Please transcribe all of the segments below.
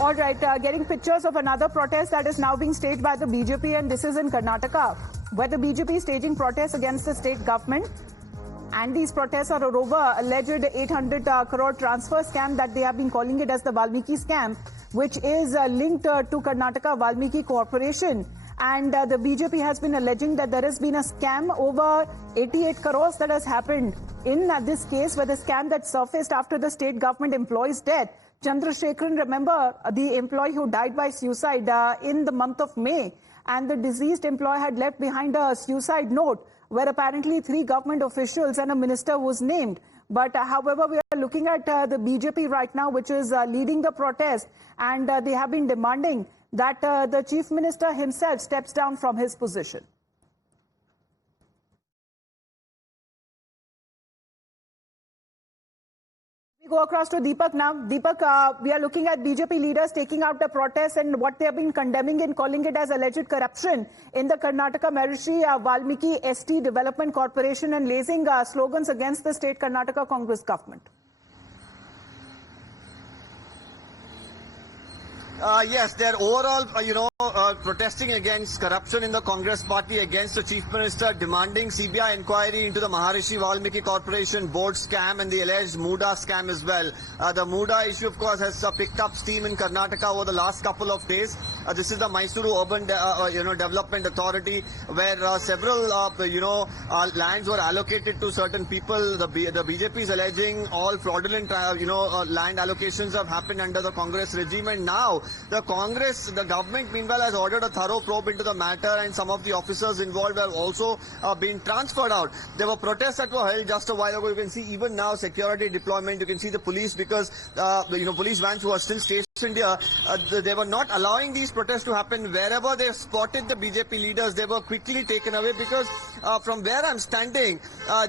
All right, getting pictures of another protest that is now being staged by the BJP, and this is in Karnataka, where the BJP is staging protests against the state government. And these protests are over alleged 800 crore transfer scam that they have been calling it as the Valmiki scam, which is linked to Karnataka Valmiki Corporation. And the BJP has been alleging that there has been a scam over 88 crores that has happened in this case, where the scam that surfaced after the state government employee's death. Chandrasekharan, remember the employee who died by suicide in the month of May, and the deceased employee had left behind a suicide note where apparently 3 government officials and a minister was named. But however, we are looking at the BJP right now, which is leading the protest, and they have been demanding that the chief minister himself steps down from his position. Go across to Deepak now. Deepak, we are looking at BJP leaders taking out the protest and what they have been condemning and calling it as alleged corruption in the Karnataka Maharishi Valmiki ST Development Corporation, and raising slogans against the state Karnataka Congress government. Yes, they're overall, protesting against corruption in the Congress party, against the Chief Minister, demanding CBI inquiry into the Maharishi Valmiki Corporation board scam and the alleged Muda scam as well. The Muda issue, of course, has picked up steam in Karnataka over the last couple of days. This is the Mysuru Urban Development Authority, where several, lands were allocated to certain people. The BJP is alleging all fraudulent, land allocations have happened under the Congress regime, and now the government, meanwhile, has ordered a thorough probe into the matter, and some of the officers involved have also been transferred out. There were protests that were held just a while ago. You can see even now security deployment. You can see the police, because police vans who are still stationed here, they were not allowing these protests to happen. Wherever they spotted the BJP leaders, they were quickly taken away, because from where I'm standing,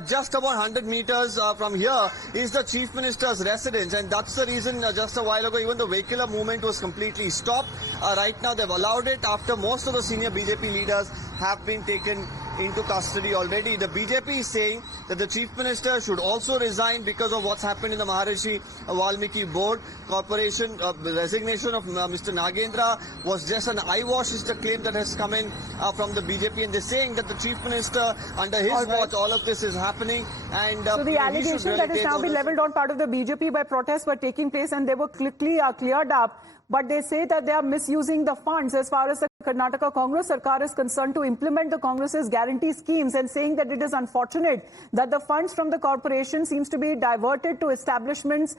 just about 100 meters from here is the Chief Minister's residence, and that's the reason just a while ago even the vehicular movement was completely stopped. Right now they've allowed it after most of the senior BJP leaders have been taken into custody already. The BJP is saying that the Chief Minister should also resign because of what's happened in the Maharishi Valmiki Board Corporation. The resignation of Mr. Nagendra was just an eyewash, is the claim that has come in from the BJP, and they're saying that the Chief Minister, under his watch, all of this is happening. And so the allegation that has now been levelled on part of the BJP by protests were taking place, and they were quickly cleared up. But they say that they are misusing the funds as far as the Karnataka Congress Sarkar is concerned to implement the Congress's guarantee schemes, and saying that it is unfortunate that the funds from the corporation seems to be diverted to establishments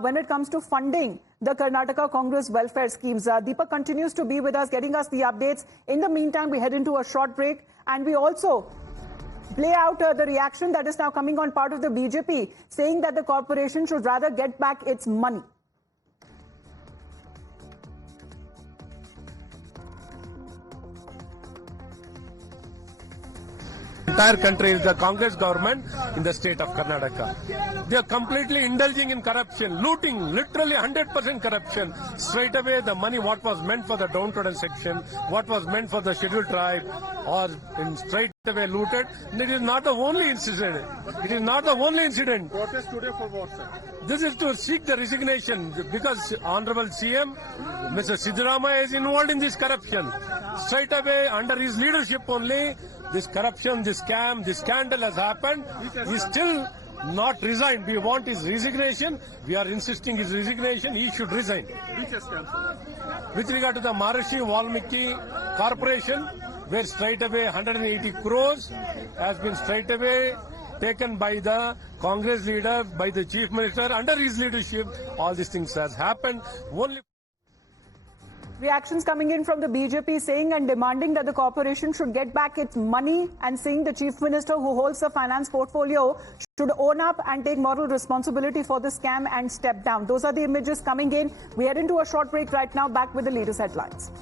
when it comes to funding the Karnataka Congress welfare schemes. Deepak continues to be with us, getting us the updates. In the meantime, we head into a short break, and we also play out the reaction that is now coming on part of the BJP, saying that the corporation should rather get back its money. Entire country is the Congress government in the state of Karnataka. They are completely indulging in corruption, looting, literally 100% corruption. Straight away, the money what was meant for the downtrodden section, what was meant for the scheduled tribe, or straight away looted. And it is not the only incident. It is not the only incident. Protest today for what, sir? This is to seek the resignation, because Honorable CM, Mr. Siddaramaiah, is involved in this corruption. Straight away, under his leadership only, this corruption, this scam, this scandal has happened. He is still not resigned. We want his resignation. We are insisting his resignation. He should resign. With regard to the Maharishi Valmiki Corporation, where straight away 180 crores has been straight away taken by the Congress leader, by the Chief Minister, under his leadership, all these things has happened. Reactions coming in from the BJP saying and demanding that the corporation should get back its money, and saying the Chief Minister, who holds the finance portfolio, should own up and take moral responsibility for the scam and step down. Those are the images coming in. We head into a short break right now. Back with the latest headlines.